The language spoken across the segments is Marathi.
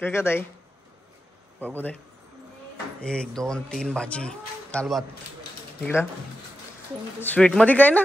काय काय ताई बघू दे 1 2 3 भाजी दाल भात इकडं स्वीट मध्ये काय ना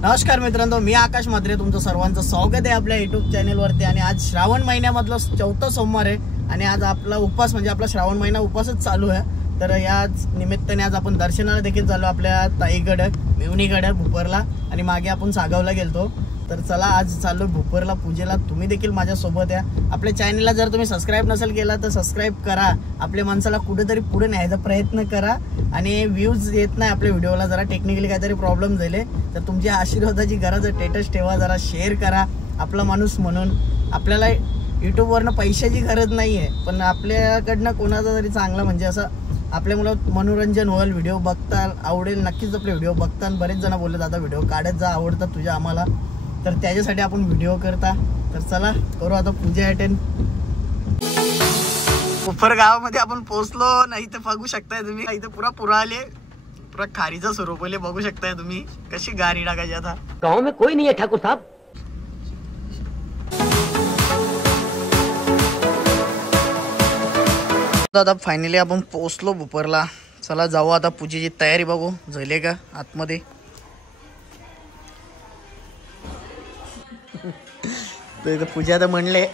नमस्कार मित्रांनो, मी आकाश म्हात्रे तुमचं सर्वांचं स्वागत आहे आपल्या युट्यूब चॅनलवरती। आणि आज श्रावण महिन्यामधला 4था सोमवार आहे आणि आज आपला उपवास म्हणजे आपला श्रावण महिना उपवासच चालू आहे। तर याच निमित्ताने आज आपण दर्शनाला देखील चाललो आपल्या ताईगड मेवणीगड भुपरला आणि मागे आपण सागावला गेलतो। तर चला आज चाललो भुपरला पूजेला, तुम्ही देखील माझ्या सोबत या। आपल्या चॅनलला जर तुम्ही सबस्क्राइब नसेल केला तर सबस्क्राइब करा, आपल्या माणसाला कुठेतरी पुढे न्यायचा प्रयत्न करा। आणि व्ह्यूज येत नाही आपल्या व्हिडिओला, जरा टेक्निकली काहीतरी प्रॉब्लेम झाले तर तुमच्या आशीर्वादाची गरज आहे। स्टेटस ठेवा, जरा शेअर करा आपला माणूस म्हणून। आपल्याला यूट्यूबवरनं पैशाची गरज नाही आहे, पण आपल्याकडनं कोणाचा तरी चांगला म्हणजे असं आपल्यामुळे मनोरंजन होईल, व्हिडिओ बघता आवडेल, नक्कीच आपले व्हिडिओ बघता। बरेच जण बोलले दादा व्हिडिओ काढत जा, आवडतात तुझ्या आम्हाला, तर त्याच्यासाठी आपण व्हिडिओ करता। तर चला करू आता पूजा अटेंड। उफर गावामध्ये आपण पोहोचलो नाही तर बघू शकताय तुम्ही, इथे पुरा आले, पुरा खारीचा स्वरूप बघू शकताय तुम्ही कशी गाडी टाकायची। आता गाँव में कोई नहीं है ठाकुर साहब। आता फायनली आपण पोहोचलो भुपरला। चला जाऊ आता पूजेची तयारी बघू झाली का आतमध्ये। तर इथं पूजा तर म्हणले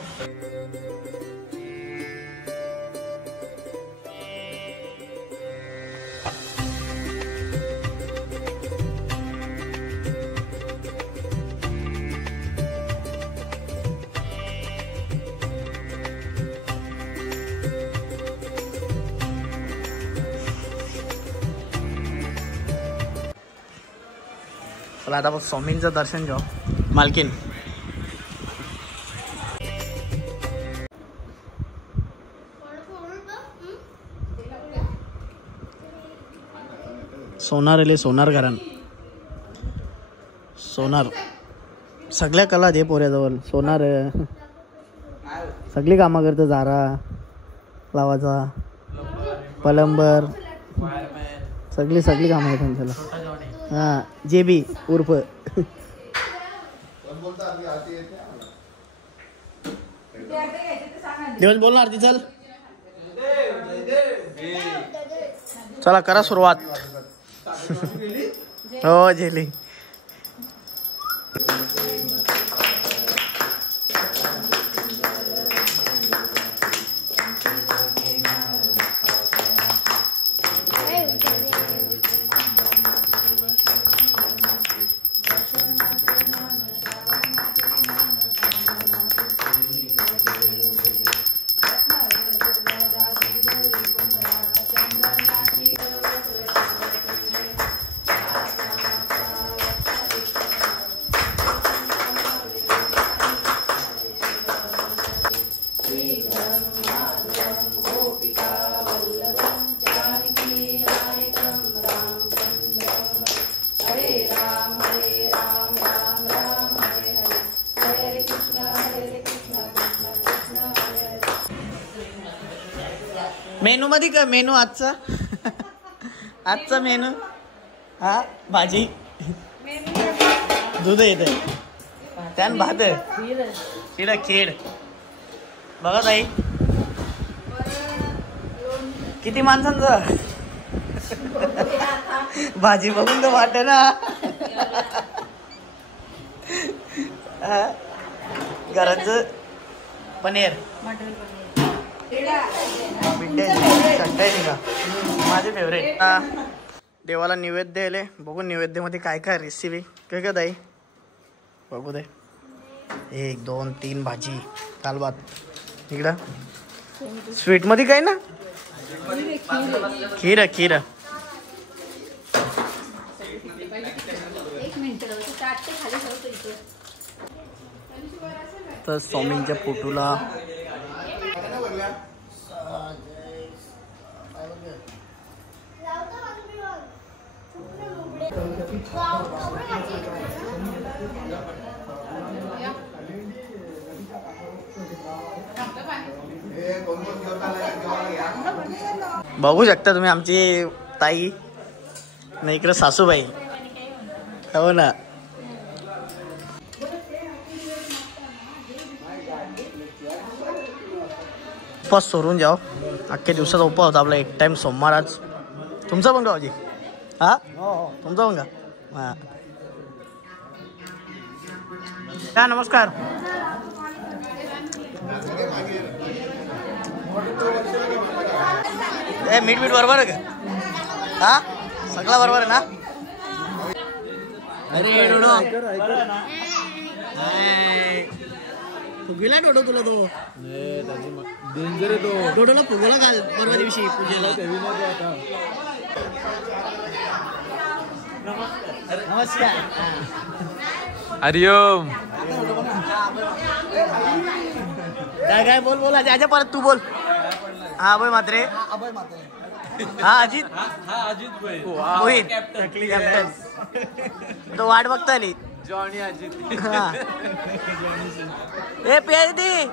चला आता स्वामींचं दर्शन घेऊ। मालकीन सोनार आले, सोनार घरान सोनार सगळ्या कला दे पोऱ्याजवळ। सोनार सगळी कामं करतं, झारा लावाचा, पलंबर, सगळी कामं आहेत त्यांच्याला। हां जेबी उर्फ दिवस बोलणार ती। चल चला करा सुरुवात। हो जेली मेनू मध्ये का मेनू आजचा मेनू हा भाजी दूध येते त्यान भात खीर बघा ताई किती माणसांचं भाजी बघून तर वाटते ना। घराचं पनीर माझे फेवरेट। देवाला नैवेद्य आले, बघू नैवेद्यामध्ये काय काय रेसिपी काय काय ताई बघू दे 1 2 3 भाजी दाल भात इकडं स्वीट मध्ये काय ना खीर तर स्वामींच्या फोटोला बघू शकता तुम्ही आमची ताई नाही इकडे सासूबाई हो ना. उपवास सोडून जाओ. अख्ख्या दिवसाचा उपवास होता आपला. एक टाइम सोमवार आज. तुमचा पण गावजी? हा तुमचा पण का? हा हा नमस्कार. ए मीठ बरोबर आहे का? हा सगळा बरोबर आहे ना? अरे डोडो फुगीला डोडो तुला तो डेंजर आहे तो. डोडोला फुगवला काल परवा दिवशी पूजेला. नमस्कार. हरिओम. काय काय बोल बोला त्याच्या परत तू बोल. हा अभय मात्रे. हा अजित. मोहित कॅप्टन. तो वाट बघता आली. जॉनी अजित. हा ए पिया दीदी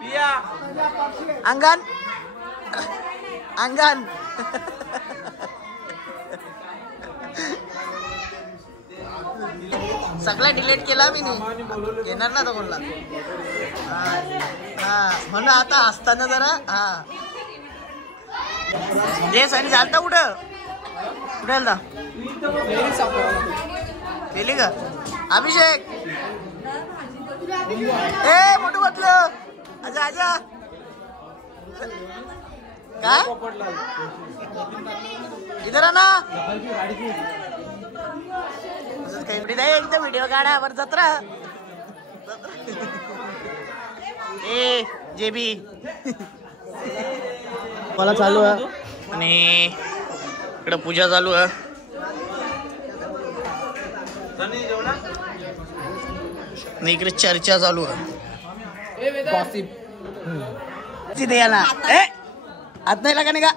पिया अंगण अंगण. सगळा डिलीट केला मी नाही. येणार ना तो कोणला. हा म्हणून आता असताना जरा हा देश आणि चालता कुठं कुठे आलता गेली का अभिषेक. ए मोठं म्हटलं आजा आजा काय इधर ना काही नाही. एकदा व्हिडिओ काढा वर जत्रा. ए जेबी मला चालू आहे आणि इकडे पूजा चालू आहे. इकडे चर्चा चालू आहे. तिथे या ना. ए आत नाही लागा नाही का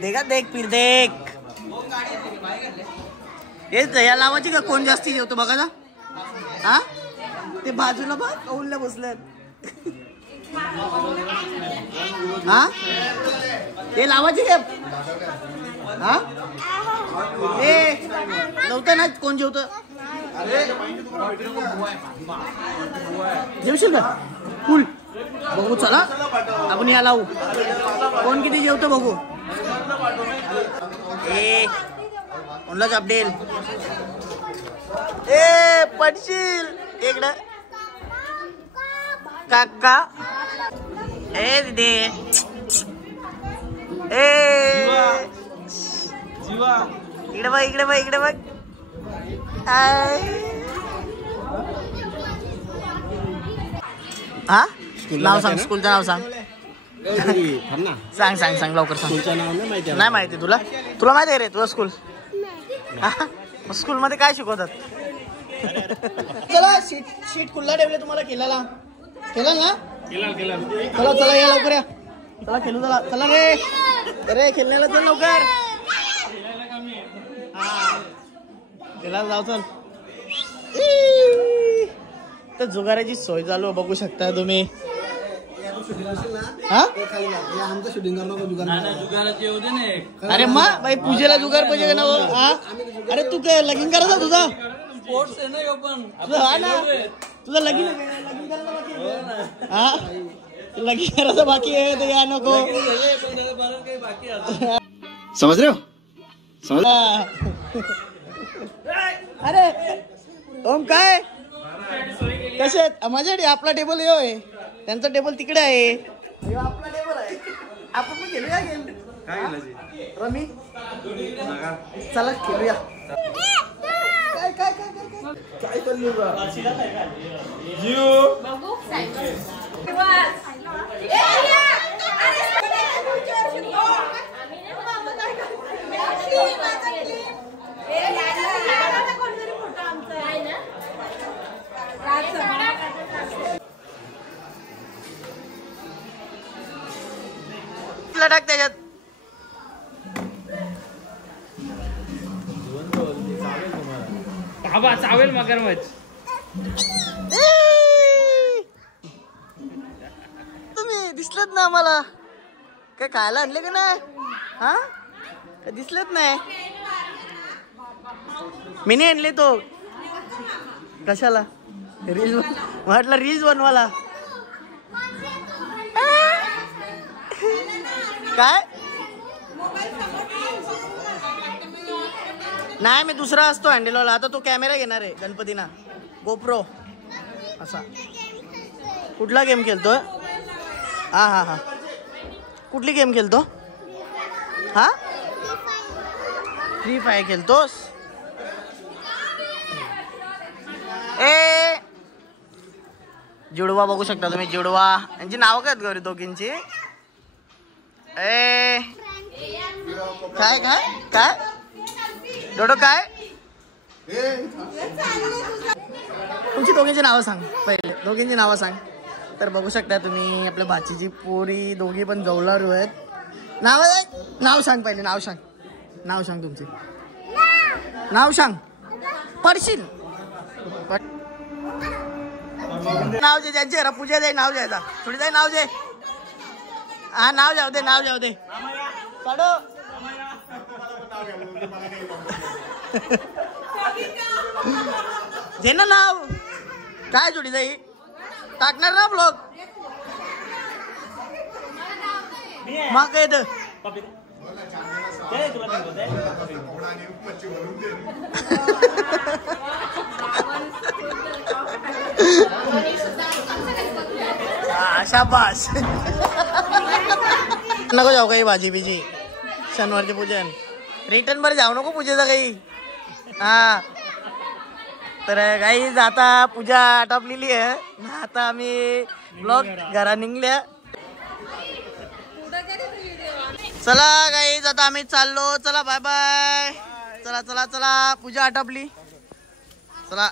देगा देख फिर देख. हेच या लावायची का कोण जास्ती जेवतो बघा ना. हा ते बाजूला बघ कौलला बसल्यात. हा ते लावायची का हा ए नव्हतं ना कोण जेवत. जेवशील का फुल बघू चला आपण या लावू. कोण किती जेवतो बघू. ए कोणला चापडेल. ए पडशील इकडं काका. ए दे ए इकडे बघ इकडे बघ इकडे बघ. हा नाव सांग स्कूलचं नाव सांग. सांग सांग सांग लवकर सांग. नाही माहिती तुला. तुला माहिती आहे रे तुझं स्कूल. स्कूल मध्ये काय शिकवतात. चला शीट खुल्ला ठेवले तुम्हाला खेळायला. खेळाल ना चला चला या लवकर या. चला खेळू चला चला रे अरे खेळण्याला चल लवकर. खेळायला जाऊ चल. तर जुगाराची सोय चालू बघू शकता तुम्ही. अरे मग बाई पूजेला जुगार पाहिजे का ना. अरे तू काय लगीन करायचा तुझा हा ना. तुझं लगीन हा लगीन करायचं बाकी आहे तर या नको. समझ रहे हो समझ. अरे ओम काय कसे आहेत माझ्याकडे. आपला टेबल येऊ आहे त्यांचा टेबल तिकडे आहे. आपला टेबल आहे आपण पण खेळूया गेम. रमी चला खेळूया. काय काय काय काय चालू टाक त्याच्यात. चावेल मगरमच्छ. तुम्ही दिसलत ना आम्हाला. काय खायला आणले का नाही. हा दिसलत नाही. मी आणले तो कशाला रील म्हटलं रील्स बनवाला काय नाही मी दुसरा असतो हँडलवाला आता तो कॅमेरा घेणार आहे गणपतीना गोप्रो असा कुठला गेम खेळतोय हा हा हा कुठली गेम खेळतो हा फ्री फायर खेळतोस ए जुडवा बघू शकता तुम्ही जुडवा यांची नाव काय गौरी दोघींची ए काय काय काय डोडो काय तुमची दोघींची नावं सांग पहिले दोघींची नावं सांग तर बघू शकता तुम्ही आपल्या भाचीची पोरी दोघी पण जवळारू आहेत नाव सांग पहिले नाव सांग तुमची नाव सांग पडशील नाव जे ज्यांचे घरा पूजा दे नाव द्यायचा थोडी जाय नाव दे हा नाव जाऊ दे पाडो जे ना नाव काय जोडी जाई टाकणार ना ब्लॉग मग काय शाबास नको जाऊ काही भाजी बिजी शनिवारचे पूजन रिटर्न बर जाऊ नको पूजेचा काही हा तर काही आता पूजा आटोपलेली आहे आता आम्ही ब्लॉग घरा निघल्या चला गाईज आता आम्ही चाललो चला बाय बाय चला चला चला पूजा आटोपली चला